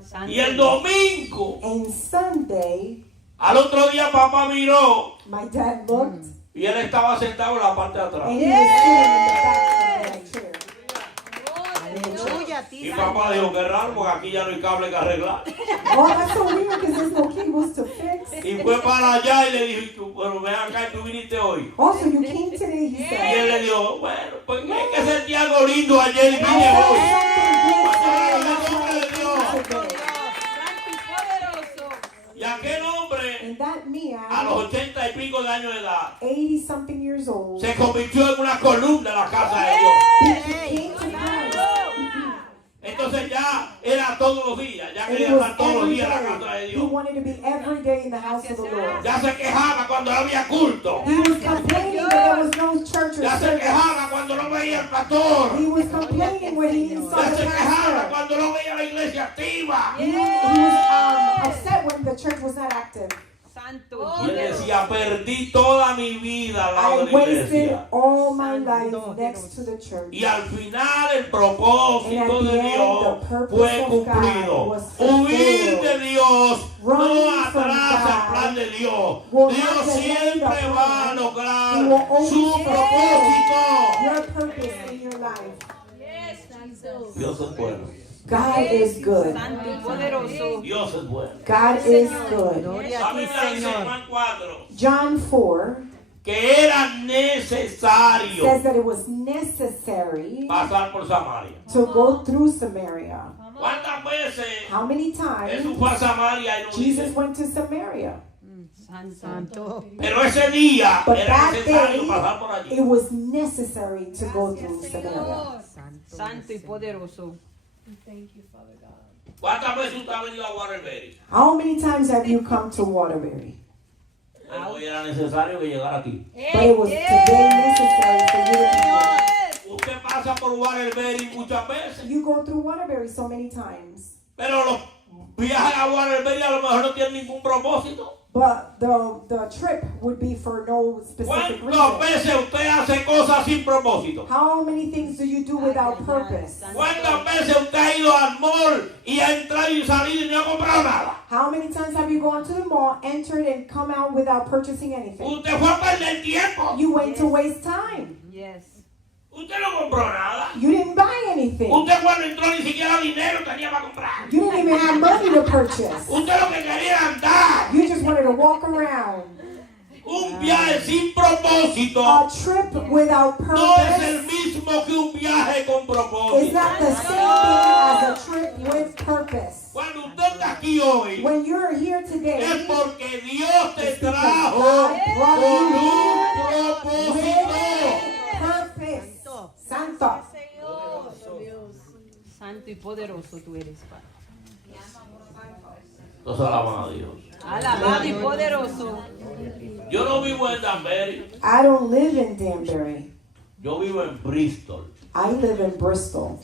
Santo. Y el domingo, And Sunday, al otro día papá miró my dad looked y él estaba sentado en la parte de atrás. and he was sitting in the back of the chair. Aleluya a ti, Y Santo. papá dijo, qué raro, porque aquí ya no hay cable que arreglar. Oh, that's so weird because there's no cables to fix. Y fue para allá y le dijo, "Y tú, pero ven acá, y tú viniste hoy. Also, you came today, he Y said. él le dijo, bueno, pues es que sentí algo lindo ayer y I vine felt hoy. something Alabado el good nombre de Dios. today. Santo y poderoso. Y aquel hombre, And that a los man, 80 y pico de años de edad, 80 something years old, se convirtió en una columna de la casa de Dios. he came to Christ. Entonces ya era todos los días, ya And quería it was estar todos los every días en la casa de day. He Dios. wanted to be every day in the house of the Lord. Ya se quejaba cuando no había culto. He was complaining that there was no church or Ya se service. quejaba cuando no veía al pastor. He was complaining when he didn't saw Ya the se quejaba pastor. cuando no veía la iglesia activa. He was upset when the church was not active. Santo. Y él decía, perdí toda mi vida al I lado de la wasted iglesia. all my life next to the church. Y al final el And propósito at de the end, Dios the purpose fue of cumplido. God was Huir fulfilled. de Dios no Running from atrasa el God plan de Dios. will Dios not delay the siempre plan. va a lograr He will always su fulfill propósito. your purpose in your life. Yes, Jesus. Dios es bueno. God is good. Santo y poderoso. Dios es bueno. God is good. Gloria La a ti, Biblia dice en Señor. Juan 4 John 4 que era necesario says that it was necessary pasar por Samaria. to go through Samaria. ¿Cuántas veces How many Jesús times fue a Samaria y no Jesus dice? went to Samaria? Santo. Pero ese día But era that necesario day, pasar por allí. it was necessary to go through Samaria. Santo y poderoso. Thank you, Father God. ¿Cuántas veces usted ha venido a Waterbury? How many times have you come to Waterbury? Hoy era necesario que llegara aquí. But it was today necessary for you to be here. Usted pasa por Waterbury muchas veces, You go through Waterbury so many times. pero los viajes a Waterbury a lo mejor no tienen ningún propósito. But the trip would be for no specific ¿Cuántas reason. veces usted hace cosas sin propósito? How many things do you do without purpose? ¿Cuántas veces usted ha ido al mall y ha entrado y salido y no ha comprado nada? How many times have you gone to the mall, entered, and come out without purchasing anything? Usted fue a perder tiempo. You went to waste time. Yes. Usted no compró nada. You didn't buy anything. Usted cuando entró ni siquiera dinero tenía para comprar. You didn't even have money to purchase. Usted lo que quería era andar. You just wanted to walk around. Un viaje sin propósito A trip without no es el purpose mismo que un viaje con is propósito. not the same thing as a trip with purpose. Cuando usted está aquí hoy, When you're here es today, porque Dios te it's because trajo God brought con you un here propósito. with purpose. Santo. Santo y poderoso tú eres, Padre. Entonces alaban a Dios. Alabado y poderoso. Yo no vivo en Danbury, I don't live in Danbury. yo vivo en Bristol. I live in Bristol.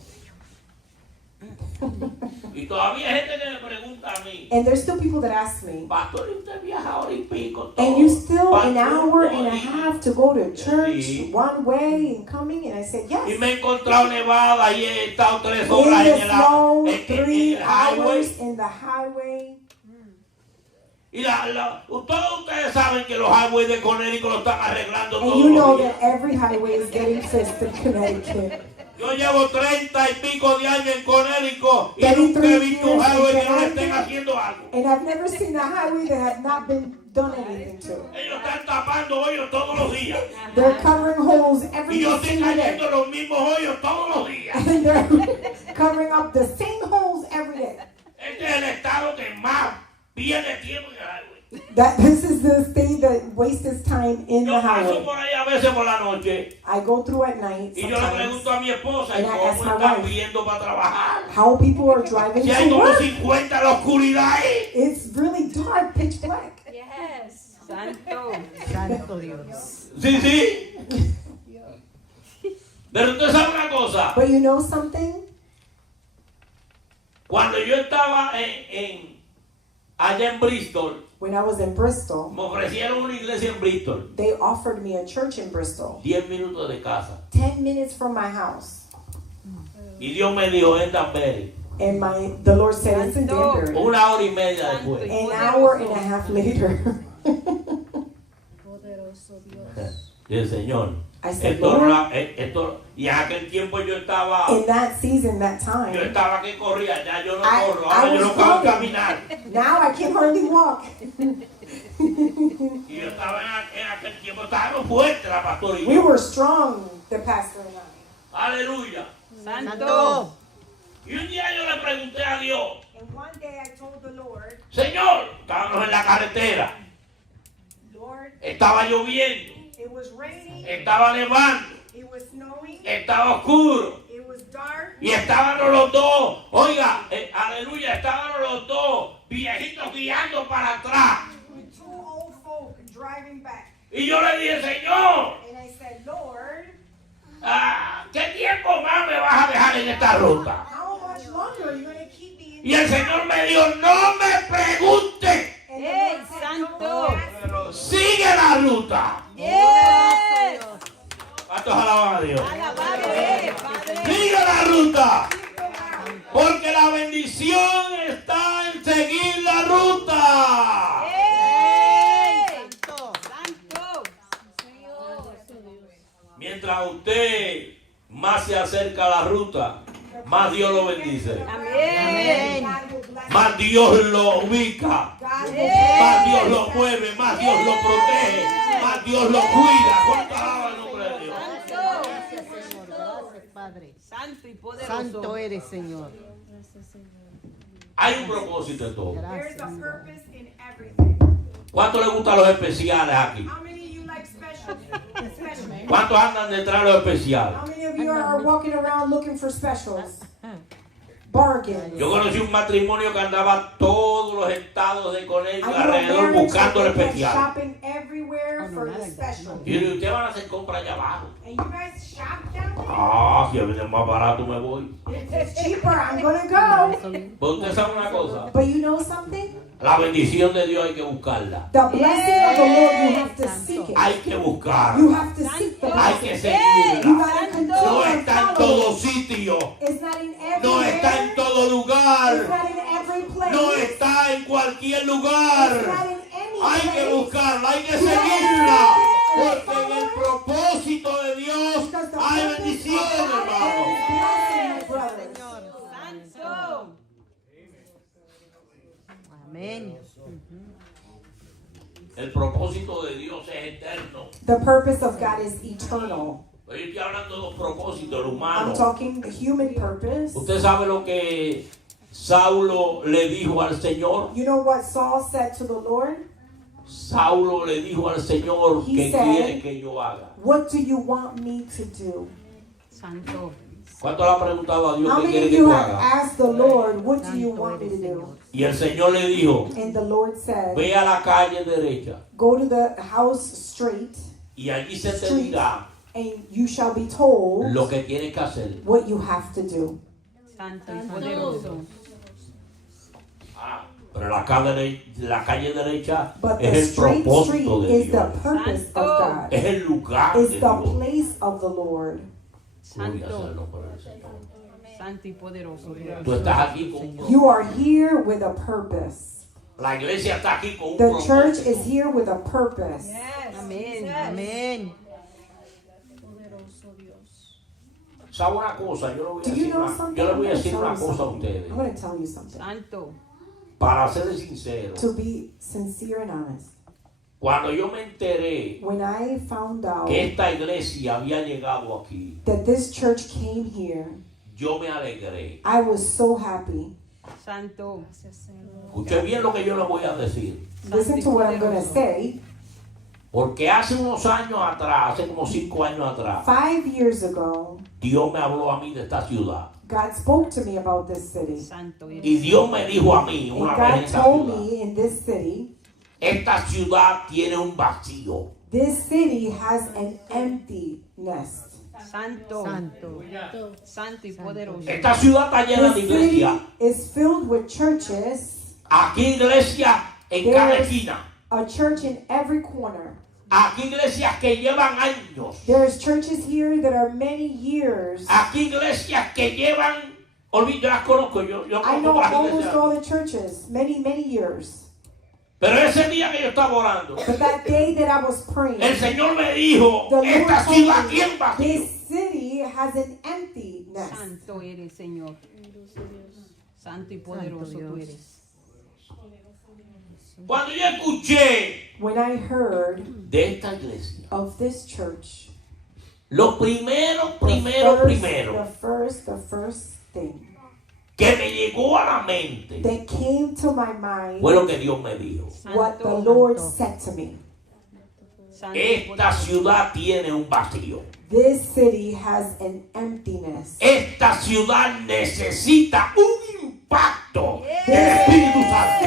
Y todavía hay gente que me pregunta a mí, And there's still people that ask me, pastor, ¿y usted viaja hora y pico? and you still an Pastor, hour and a y- half to go to church Sí. one way and coming? And I said, Y yes. me he encontrado nevada y he estado 3 In horas the en el, snow, en 3 el highway. hours in the highway. Y todos ustedes saben que los highways de Connecticut lo están arreglando And todos you know los días. that every highway is getting fixed in Connecticut. Yo llevo 30 y pico de años en Connecticut y nunca he 33 visto un years in highway que no le Connecticut. estén haciendo algo. And I've never seen a highway that have not been done anything to. Ellos están tapando hoyos todos los días. They're covering holes Y every yo estoy single day. cayendo los mismos hoyos todos los días. And they're covering up the same holes every day. Este es el estado que más pierde tiempo en el highway. That this is the state that wastes time in the Yo paso highway. por ahí a veces por la noche I go through at night y yo le sometimes. pregunto a mi esposa ¿y And I ask cómo my están wife. viendo para trabajar? How people are driving Si hay to como work. 50 en la oscuridad ahí. It's really dark, pitch black. Yes. Santo. Santo Dios. Sí, sí. Pero usted sabe una cosa. But you know something? Cuando yo estaba allá en Bristol, When I was in Bristol, me ofrecieron una iglesia en Bristol. they offered me a church in Bristol, 10 minutos de casa. 10 minutes from my house. Y Dios me dijo en Danbury. And the Lord said, it's in Santo. Danbury. Una hora y media después. An hour and a half later, Poderoso Dios. Y el Señor. I said, Esto, Lord, y en aquel tiempo yo estaba in that season, that time, que corría, ya yo no I- corro, I ahora yo was no puedo running. caminar. now I can hardly walk. Y yo estaba en aquel tiempo, estábamos fuertes la pastora y We yo. were strong, the pastor and I. Aleluya. Santo. Y un día yo le pregunté a Dios, And one day I told the Lord, Señor, estábamos en la carretera, Lord, estaba lloviendo, it was raining, estaba nevando, it was snowing, estaba oscuro. it was dark, Y estábamos los dos, oiga, aleluya, estábamos los Señor, And I said, Lord, ¿qué tiempo más me vas a dejar en esta ruta? how much longer are you going to keep me in Y el Señor me dijo, no me pregunte, And the ¡Ey, Lord said, santo! "Don't ask me." sigue la ruta. Yes. ¿Cuántos alaban a Dios? Alabado Padre. Sigue la ruta. Porque la bendición está en seguir la ruta. ¡Ey! Santo. Mientras usted más se acerca a la ruta, más Dios lo bendice. Amén. God will bless Más Dios lo ubica. God will Más Dios lo mueve. Más Dios lo protege. Más Dios lo cuida. ¿Cuánto alaba el nombre de Dios? Santo. Gracias, Señor. Gracias, Padre. Santo y poderoso. Santo eres, Señor. Hay un propósito en todo. There's Gracias, a Señor. purpose in everything. ¿Cuánto le gustan los especiales aquí? How many of you like special? Special. ¿Cuántos andan detrás de los especiales? How many of you are walking around looking for specials? Bargains. Yo conocí un matrimonio que andaba todos los estados de I Connecticut know alrededor marriage buscando el that they're especial. shopping everywhere for the special. Y ustedes van a hacer compras allá abajo. And you guys shop down there? Ah, si es más barato me voy. If it's cheaper, I'm gonna go. Pues usted sabe una cosa. But you know something? La bendición de Dios hay que buscarla. The blessing of the Lord, you have to seek it. Hay que buscarla. You have to seek the Hay que blessing. You seguirla. gotta continue No to está en follow todo it. sitio. It's not in No está en everywhere. todo It's lugar. not in every place. No está en cualquier It's not lugar. in any Hay que place. buscarla, hay que seguirla. Porque en el propósito de Dios Because the hay purpose of bendición, God hermano. is blessing, my brothers. Santo. Amén. El propósito de Dios es eterno. The purpose of God is eternal. Yo estoy hablando de los propósitos, el I'm humano. talking the human purpose. Usted sabe lo que Saulo le dijo al Señor. You know what Saul said to the Lord? Saulo le dijo al Señor, He ¿qué said- quiere que yo haga? What do you want me to do? Santo. ¿Cuánto le ha preguntado a Dios How qué many quiere of que you tú have hagas? asked the Lord, what do you Santo want me to eres, do? Señor. Y el Señor le dijo, And the Lord said, ve a la calle derecha go to the house straight, y allí se te Street. dirá and you shall be told lo que tienes que hacer. what you have to do. Santo y poderoso. Pero la calle derecha But the es el straight street propósito de is the Dios. purpose of God. Es el lugar de It's the Dios. place of the Lord. Gloria sea el Santo. nombre del Señor. Santo y poderoso. Tú estás aquí con un You are here with a purpose. La iglesia está aquí con un The church propósito. is here with a purpose. Amén. Amén. Poderoso Dios. ¿Sabe una cosa? Yo le voy a Do you decir know una, something? yo le voy a I'm decir gonna una tell you cosa a something. ustedes. I'm going to tell you something. Santo. Para ser sincero, To be sincere and honest, cuando yo me enteré when I found out que esta iglesia había llegado aquí, that this church came here, yo me alegré. I was so happy. Santo. Gracias, Señor. Escuche bien lo que yo le voy a decir. Listen to what I'm going to say. Porque hace unos años atrás, hace como 5 años atrás, 5 years ago, Dios me habló a mí de esta ciudad. God spoke to me about this city. Santo eres. Y Dios me dijo a mí And una vez en God esta told ciudad, me in this city, esta ciudad tiene un vacío. this city has an emptiness. Santo. Santo. Santo y poderoso. Esta ciudad está llena de This city iglesias. is filled with churches, Aquí iglesia en cada esquina. a church in every corner. Aquí iglesias que llevan años. There's churches here that are many years. Aquí iglesias que llevan, olvídate, yo las conozco, yo I conozco know todas las almost iglesias. all the churches, many years. Pero ese día que yo estaba orando, But that day that I was praying, el Señor me dijo, the Lord esta told ciudad me, tiene vacío. this city has an emptiness. Santo eres, Señor. Santo y poderoso Santo tú Dios. eres. Cuando yo escuché When I heard de esta iglesia, of this church, lo primero the first thing que me llegó a la mente that came to my mind, fue lo que Dios me dijo. what the Santo. Lord said to me. Santo y Esta poderoso. ciudad tiene un vacío. This city has an emptiness. Esta ciudad necesita un impacto del This Espíritu city Santo.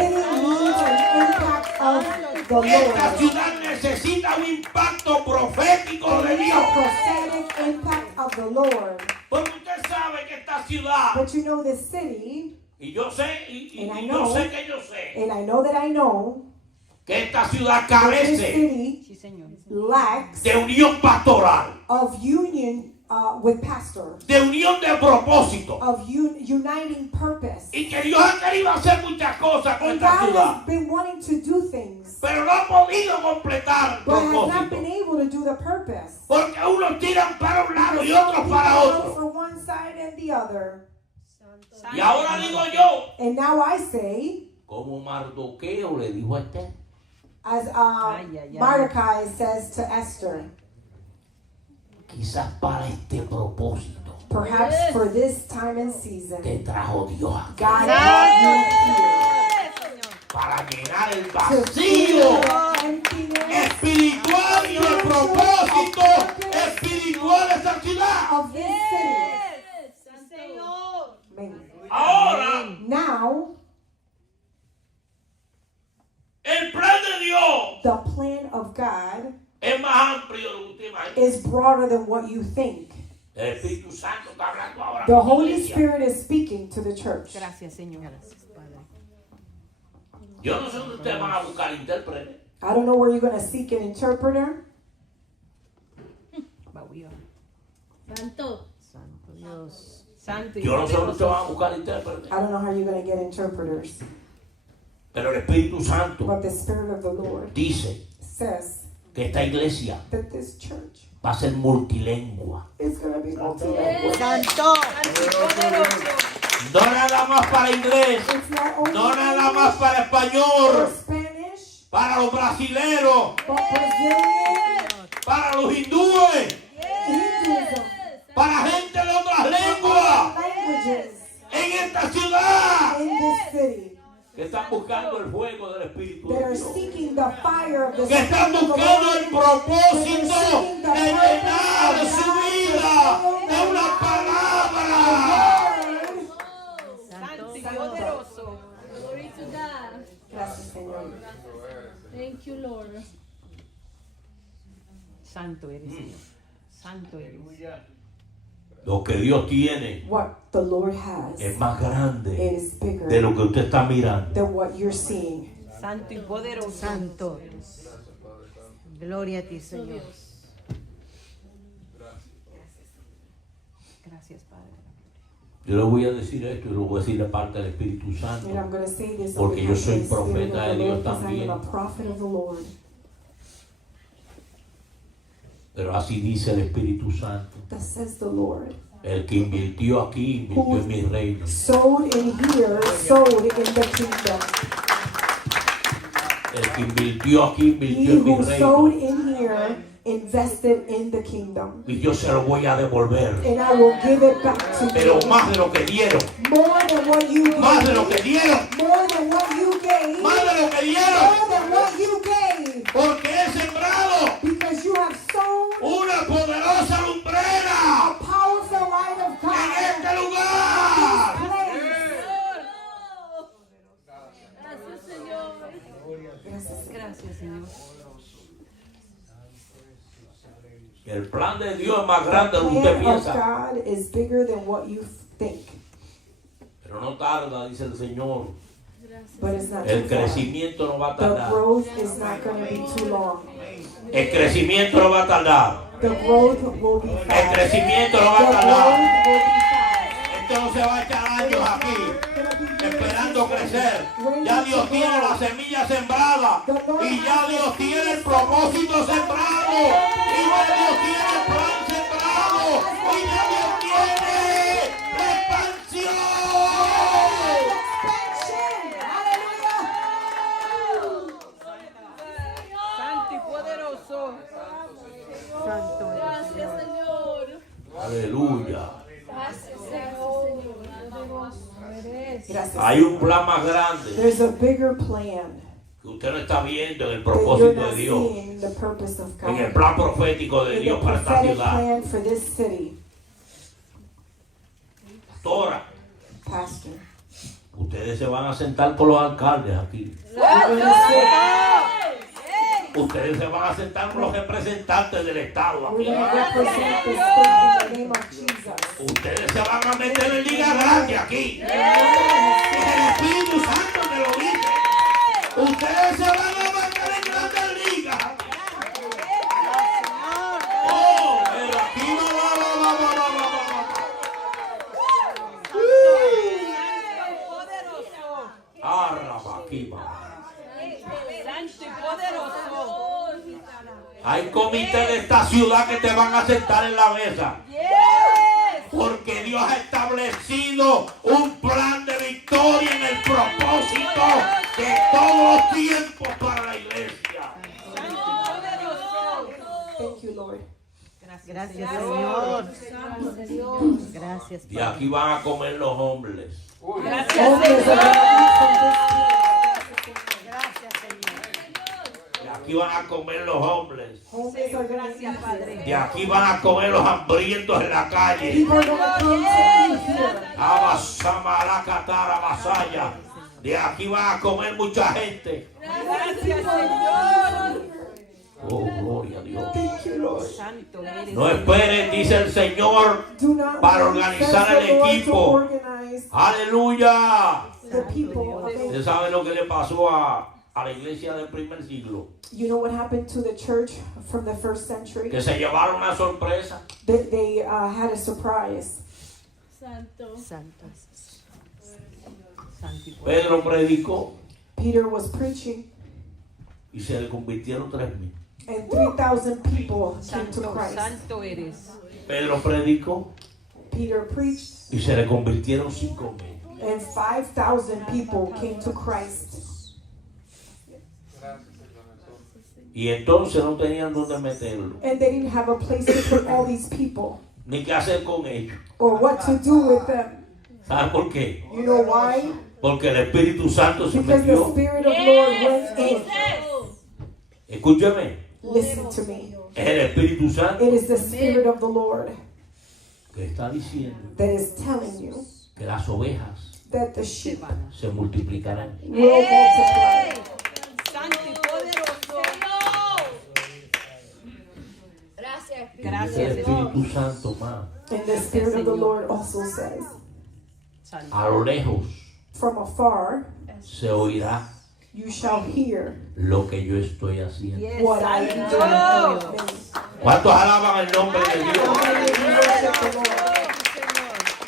needs an impact of the Esta Lord. ciudad necesita un impacto profético de It needs Dios. a prophetic impact of the Lord. Porque usted sabe que esta ciudad, But you know this city, y yo sé, y And I yo know. sé que yo sé, and I know that I know que esta ciudad that this carece city Sí, Señor. lacks de unión pastoral, of union with pastors, de unión de propósito. of uniting purpose. Y que Dios ha querido hacer muchas cosas con And esta God ciudad, has been wanting to do things, pero no ha podido completar el but has not been propósito. able to do the purpose. Porque unos tiran para un lado Because y some otros people para go otro. for one side and the other. Y ahora digo yo, And now I say, como Mardoqueo le dijo a Esther, as Ay, ay, ay. Mordecai says to Esther, quizás para este propósito perhaps for this time and season, te trajo Dios aquí, God brought you here para llenar el to vacío fill the emptiness espiritual y el propósito espiritual de esta ciudad. of this city. Amen. Ahora, Now, el plan de Dios the plan of God es más amplio de lo que usted imagina. is broader than what you think. El Espíritu Santo está hablando ahora. The con la Holy iglesia. Spirit is speaking to the church. Gracias, Señor. Gracias, Padre. Yo no sé dónde ustedes van a buscar intérprete. I don't know where you're going to seek an interpreter. But we are. Santo. Santo Dios. Santo y Yo no sé dónde ustedes van a poderoso. buscar intérprete. I don't know how you're going to get interpreters. Pero el Espíritu Santo But the Spirit of the Lord dice says que esta iglesia that this church va a ser multilingüe. is going to be multilingual. Santo. No nada más para inglés, It's not only no nada más English para or español, Spanish, para los brasileros, but Brazilian, para los hindúes, Hinduism, para gente de otras lenguas languages en esta ciudad in this city que están buscando el fuego del Espíritu that de are Dios, seeking the fire of the que están Spirit of the buscando el Lord, propósito de llenar su vida de una palabra. Santo y poderoso. Glory to God. Gracias, Señor. Thank you, Lord. Santo eres, Señor. Santo eres. Lo que Dios tiene What the Lord has es más grande is bigger de lo que usted está mirando. than what you're seeing. Santo y poderoso. Santo. Gloria a ti, Señor. Gracias, Padre. Yo le voy a decir esto y lo voy a decir de parte del Espíritu Santo. And I'm going to say this Porque on yo behalf soy of the Spirit profeta of the de Dios Lord, because I también. am a prophet of the Lord. Pero así dice el Espíritu Santo. That says the Lord. El que invirtió aquí, invirtió en mi reino. Sowed in here, sowed in the kingdom. El que invirtió aquí, He invirtió en mi who reino. sowed in here, invested in the kingdom. Y yo se lo voy a devolver. And I will give it back to Pero you. más de lo que dieron. More than what you Más de lo que gave. dieron. More than what you gave. Más de lo que dieron. More than what you gave. Porque he sembrado Because you have sown una poderosa lumbrera a powerful light of en God. este lugar. Place. Gracias, Señor. Gracias, Señor. El plan de Dios es más grande de lo que The usted plan of piensa. God is bigger than what you think. Pero no tarda, dice el Señor. But it's not El too far. crecimiento no va a The tardar. growth is not going to be too long. El crecimiento no va a tardar. The growth will be El fast. crecimiento no The va a growth tardar. will be fast. Esto no se va a echar años aquí esperando crecer. Ya Dios tiene la semilla sembrada. Y ya Dios tiene el propósito sembrado. Y ya Dios tiene el plan sembrado. Y ya Dios tiene la expansión. Expansion. Hallelujah. Santo y poderoso. Santo. Gracias, Señor. Aleluya. Gracias, Señor. Poderoso eres. Gracias. Hay un plan más grande There's a bigger plan que usted no está viendo en el that you're propósito not de Dios. seeing the purpose of En el God. plan profético de In the Dios para esta prophetic ciudad. plan for this city. Pastora, Pastor. ustedes se van a sentar con los alcaldes aquí. You're gonna sit Ustedes se van a sentar con los representantes del Estado We're aquí. going to represent the state in the name of Jesus. Ustedes se van a meter en liga grande aquí. El Espíritu Santo me lo dice. Ustedes se van a meter en grandes ligas. Oh, pero aquí Santo y poderoso. hay comités de esta ciudad que te van a sentar en la mesa. Porque Dios ha establecido un plan de victoria en el propósito de todos los tiempos para la iglesia. Thank you, Lord. Gracias, Señor. Gracias, Y aquí van a comer los hombres. Hombres are going to eat from this Gracias, Señor. Y aquí van a comer los hombres. Hombres are going to eat Y aquí van a comer los hambrientos en la calle. People are going to come to eat here. Abasamalacatara Basaya. De aquí van a comer mucha gente. Oh, gloria a Dios. Thank you, Lord. Santo eres. No esperen, dice el Señor, Do not para wait, organizar says el the Lord, to equipo. organize Aleluya. the people of Ustedes it. saben lo que le pasó a la iglesia del primer siglo. You know what happened to the church from the first century? Que se llevaron una sorpresa. They had a surprise. Santo. Santo. Santo y poderoso. Pedro predicó Peter was preaching, y se le convirtieron 3,000. and 3,000 people came to Santo, Christ. santo eres. Pedro predicó Peter preached, y se le convirtieron 5,000. and 5,000 people came to Christ. Y entonces no tenían dónde meterlo, And they didn't have a place to put all these people, ni qué hacer con ellos. or what to do with them. ¿Saben por qué? You know why? Porque el Espíritu Santo se Because the metió. Spirit of the Lord went in. Escúcheme, Listen to me. es el Espíritu Santo It is the Spirit of the Lord que está diciendo that is telling you que las ovejas that the sheep se multiplicarán. will multiply. Santo y poderoso. Gracias, Y Gracias, dice el Señor. Espíritu Santo más. And the Spirit of the Lord also says, Santo. A lo lejos from afar se oirá you shall hear lo que yo estoy haciendo. Yes, what I am Santo. doing. ¿Cuántos alaban el nombre de Dios? Hallelujah, worship the Lord.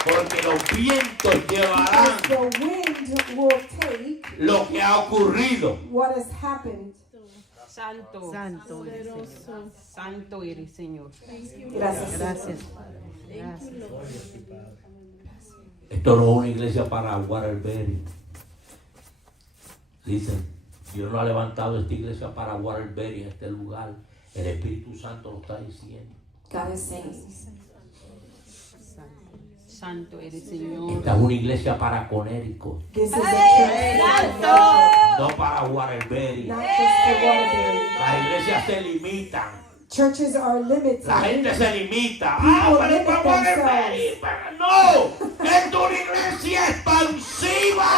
Porque los vientos llevarán As the wind will take lo que ha ocurrido. what has happened. Santo. Santo eres, Señor. poderoso. Santo eres, Señor. Gracias. Señor. Gracias. Gracias. Esto no es una iglesia para Waterbury. Dicen, Dios no ha levantado esta iglesia para Waterbury en este lugar. El Espíritu Santo lo está diciendo. God is saying, Santo eres, Señor. Esta es una iglesia para Connecticut, this is a church no para Waterbury. not just for Waterbury. Las iglesias se limitan. Churches are limited. La gente se limita. People Pero limit para Waterbury. Pero no, es una iglesia expansiva.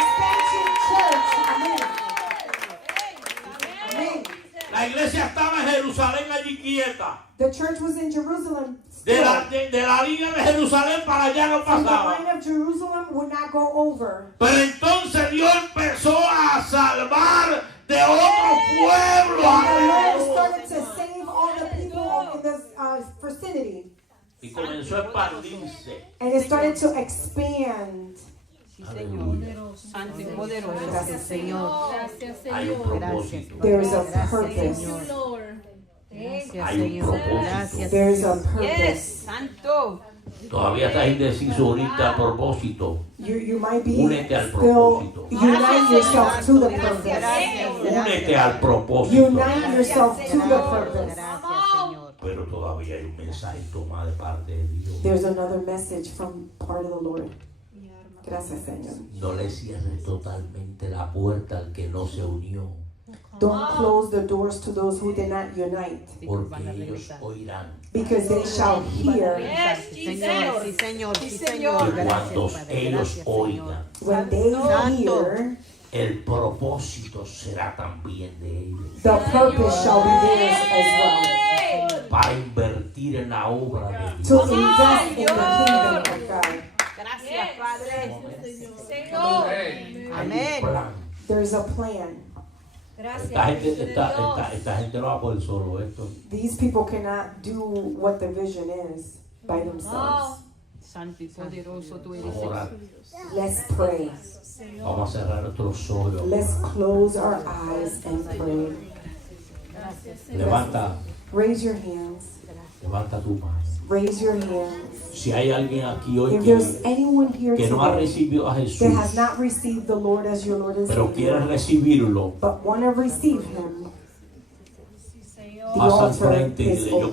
Expansion church. Amen. Amen. La iglesia estaba en Jerusalén allí quieta. The church was in Jerusalem. De still. la línea de Jerusalén para allá no From the pasaba. line of Jerusalem would not go over. Pero entonces Dios empezó a salvar de otros pueblos. And the Lord started to save all the people in this vicinity. Y comenzó a expandirse. And it started to expand. Sí, Señor. Santo y poderoso. Gracias, Señor. Gracias, Hay un Señor. propósito. There is a Gracias, purpose. Thank Señor. you, Lord. Gracias, Hay un Señor. propósito. Gracias. There is a Yes, purpose. Santo. Todavía estás indeciso ahorita al propósito. You might be Únete al still propósito. unite yourself to the Gracias, purpose. gracias. Únete al propósito. Unite yourself to the purpose. Gracias, Señor. Pero todavía hay un mensajito más de parte de Dios. There's another message from part of the Lord. Gracias, Señor. No le cierres totalmente la puerta al que no se unió. Don't close the doors to those who did not unite, Porque ellos oirán. because they shall hear. Sí, Señor. Sí, Señor. Sí, Y Señor. Gracias, cuando Padre. ellos Gracias, Señor. oigan, When they Santo. hear, el propósito será también de ellos. The purpose shall be theirs as Para invertir en la obra de well. Dios. To invest in the kingdom of God. Gracias, Padre. Señor. Hay un plan. There's a plan. Esta gente no va por solo esto. These people cannot do what the vision is by themselves. Santo y poderoso tú eres. Vamos a orar. Let's pray. Vamos a cerrar nuestros ojos. Let's close our eyes and pray. Levanta, Raise your hands. levanta tu mano. Raise your hands. Si hay alguien aquí hoy If there's anyone here que no ha today recibido a Jesús, that has not received the Lord as your Lord and pero quiere Savior, recibirlo, but want to receive Him, the pasa al altar frente y is dile, yo open.